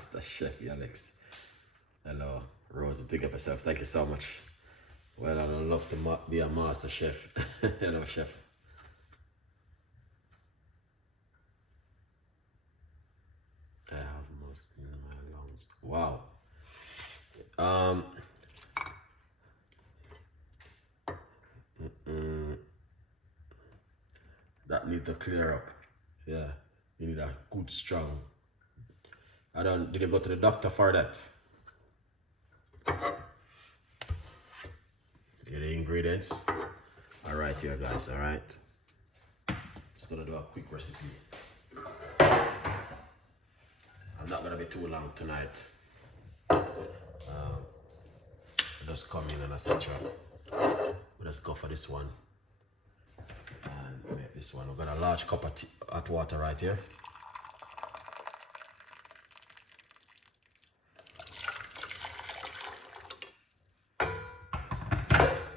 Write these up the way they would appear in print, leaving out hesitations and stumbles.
Master Chef Alex. Hello, Rose. Pick up yourself. Thank you so much. Well, I'd love to be a master chef. Hello, chef. I have most in my lungs. Wow. That need to clear up. Yeah, you need a good strong. Did you go to the doctor for that? Get the ingredients. All right here guys, all right. Just gonna do a quick recipe. I'm not gonna be too long tonight. Just come in and etc. We'll just go for this one. And make this one. We've got a large cup of hot water right here.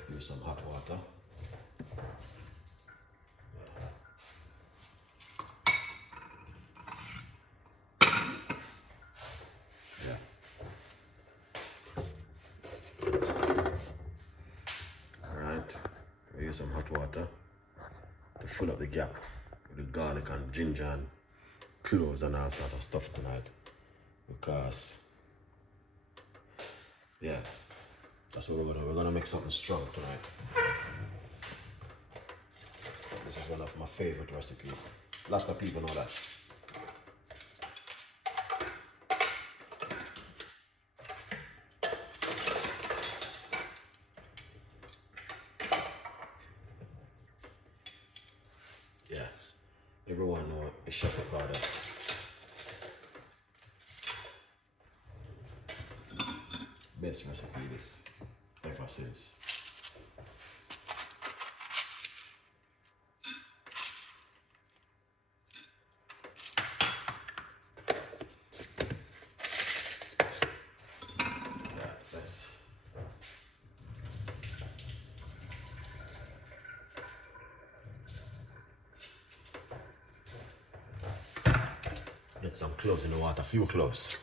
Use some hot water. Yeah. Alright. We use some hot water to fill up the gap with the garlic and ginger and cloves and all sort of stuff tonight. Because yeah, that's what we're gonna do. We're gonna make something strong tonight. This is one of my favorite recipes. Lots of people know that. Yeah, everyone knows Chef Ricardo. Best recipe this ever since. Yeah, let's get some cloves in the water, a few cloves.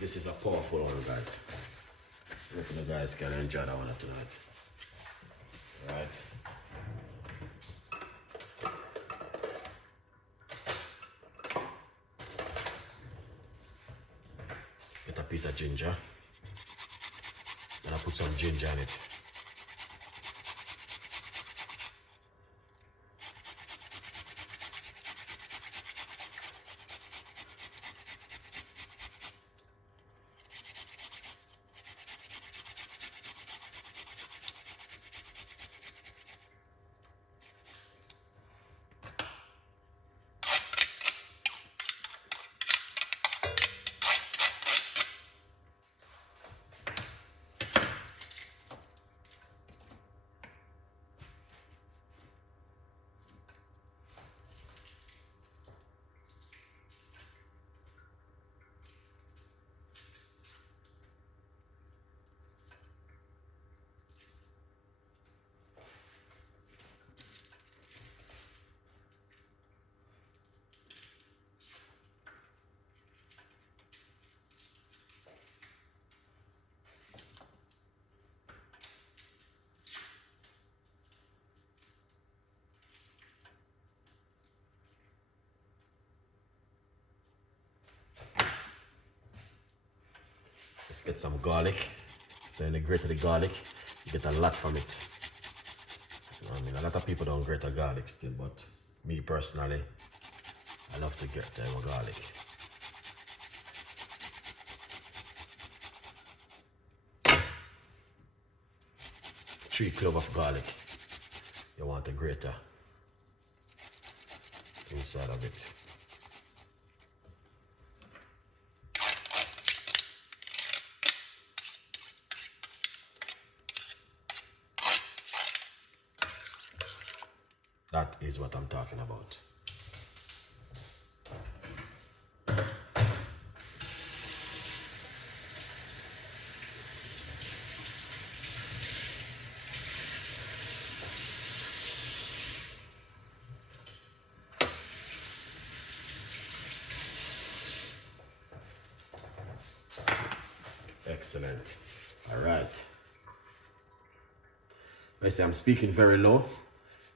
This is a powerful one, guys. I reckon the guys can enjoy that one tonight. Right? Get a piece of ginger. And I put some ginger in it. Let's get some garlic. So in the grate of the garlic, you get a lot from it. You know what I mean? A lot of people don't grate a garlic still, but me personally, I love to grate my garlic. Three cloves of garlic. you want a grater inside of it. That is what I'm talking about. Excellent. All right. I say I'm speaking very low.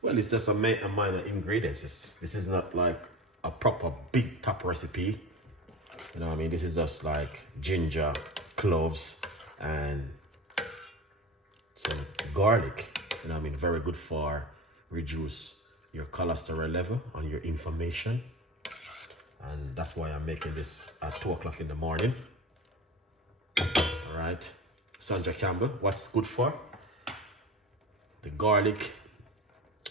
Well, it's just a minor ingredients. This is not like a proper big top recipe. You know what I mean? This is just like ginger, cloves, and some garlic. You know what I mean? Very good for reduce your cholesterol level and your inflammation. And that's why I'm making this at 2 o'clock in the morning. All right. Sandra Campbell, what's good for? The garlic,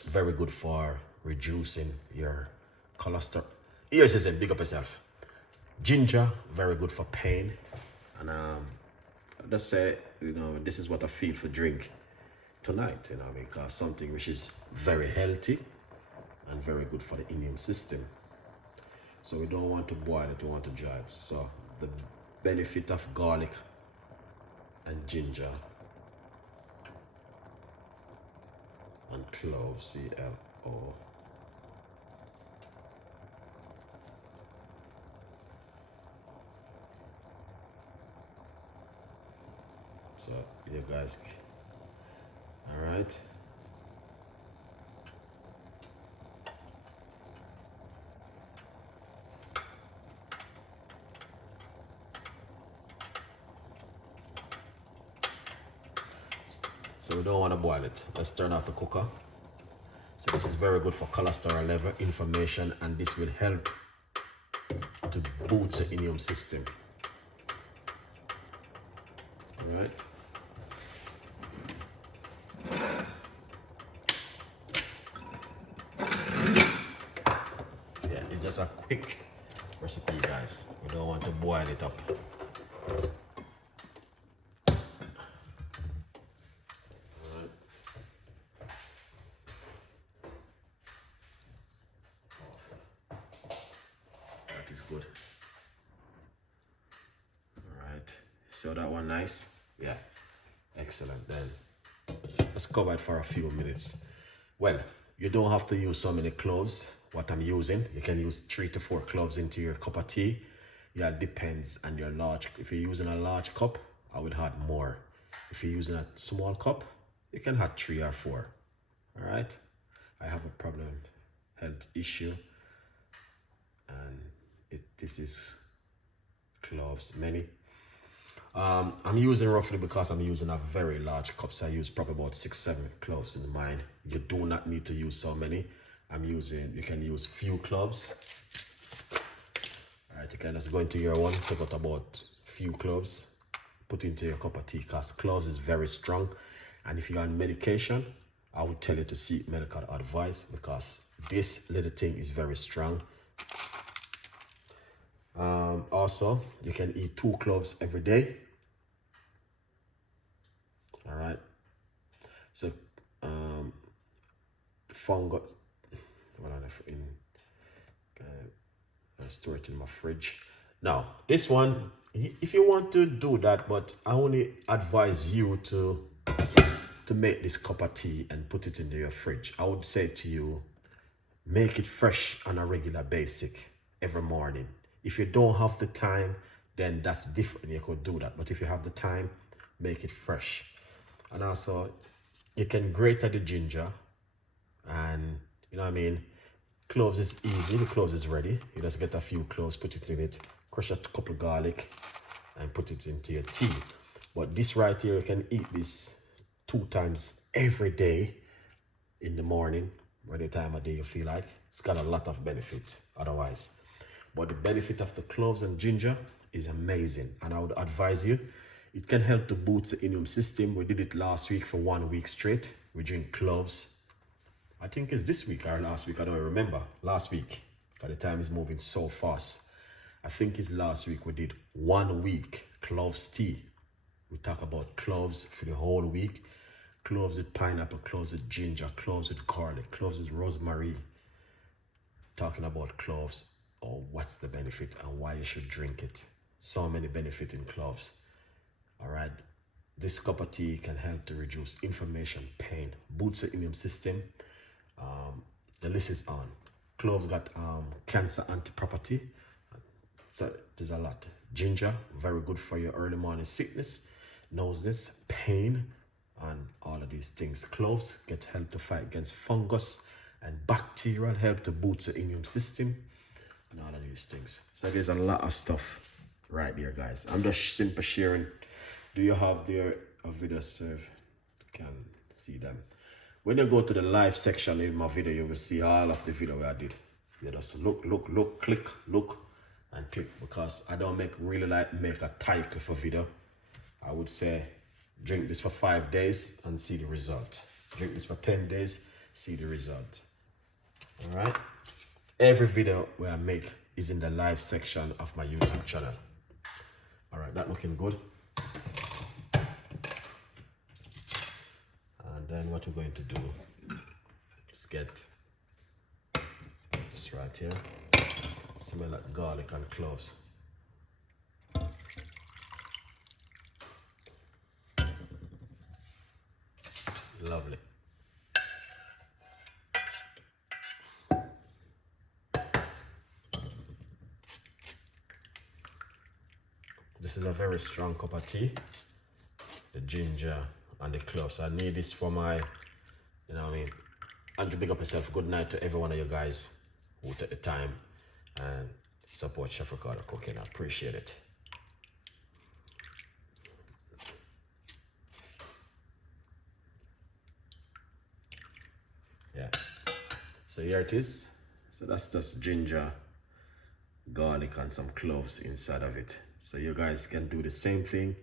very good for reducing your cholesterol. Here's his big up yourself. Ginger, very good for pain. And I'll just say, you know, this is what I feel for drink tonight, you know, because something which is very healthy and very good for the immune system. So we don't want to boil it, we want to dry it. So the benefit of garlic and ginger and clove, CLO. So you guys, all right. So we don't want to boil it. Let's turn off the cooker. So this is very good for cholesterol level, inflammation, and this will help to boost the immune system. All right. Yeah, it's just a quick recipe, guys. We don't want to boil it up. Good. All right, so that one nice. Yeah, excellent. Then let's cover it for a few minutes. Well, you don't have to use so many cloves. What I'm using, you can use 3 to 4 cloves into your cup of tea. Yeah, it depends on your large. If you're using a large cup, I would add more. If you're using a small cup, you can add 3 or 4. All right, I have a problem, health issue, and this is cloves, many. I'm using roughly, because I'm using a very large cup, so I use probably about 6-7 cloves in mine. You do not need to use so many. You can use few cloves. All right, you can just go into your one, take out about few cloves, put into your cup of tea, because cloves is very strong. And if you're on medication, I would tell you to seek medical advice, because this little thing is very strong. Also, you can eat 2 cloves every day. All right. So, fungus. What are they in? I store it in my fridge. Now, this one, if you want to do that, but I only advise you to make this cup of tea and put it into your fridge. I would say to you, make it fresh on a regular basis every morning. If you don't have the time, then that's different. You could do that. But if you have the time, make it fresh. And also, you can grate the ginger. And, you know what I mean? Cloves is easy. The cloves is ready. You just get a few cloves, put it in it, crush a couple of garlic, and put it into your tea. But this right here, you can eat this 2 times every day in the morning, any time of day you feel like. It's got a lot of benefit otherwise. But the benefit of the cloves and ginger is amazing. And I would advise you, it can help to boost the immune system. We did it last week for 1 week straight. We drink cloves I think it's this week or last week, I don't remember. Last week, because the time is moving so fast. I think it's last week we did 1 week cloves tea. We talk about cloves for the whole week. Cloves with pineapple, cloves with ginger, cloves with garlic, cloves with rosemary. Talking about cloves, or what's the benefit and why you should drink it. So many benefits in cloves. All right. This cup of tea can help to reduce inflammation, pain, boosts the immune system. The list is on. Cloves got cancer anti-property. So there's a lot. Ginger, very good for your early morning sickness, nosiness, pain, and all of these things. Cloves get help to fight against fungus and bacteria, help to boost the immune system, and all of these things. So there's a lot of stuff right there, guys. I'm just simply sharing. Do you have their video serve? You can see them. When you go to the live section in my video, you will see all of the video I did. You just look, click, look, and click, because I don't really make a title for video. I would say drink this for 5 days and see the result. Drink this for 10 days, see the result. All right. Every video where I make is in the live section of my YouTube channel. All right, that looking good. And then what we're going to do is get this right here. Smell like garlic and cloves. Lovely. This is a very strong cup of tea. The ginger and the cloves. I need this for my, you know what I mean. And big up yourself. Good night to every one of you guys who took the time and support Chef Ricardo Cooking. I appreciate it. Yeah. So here it is. So that's just ginger, garlic, and some cloves inside of it. So you guys can do the same thing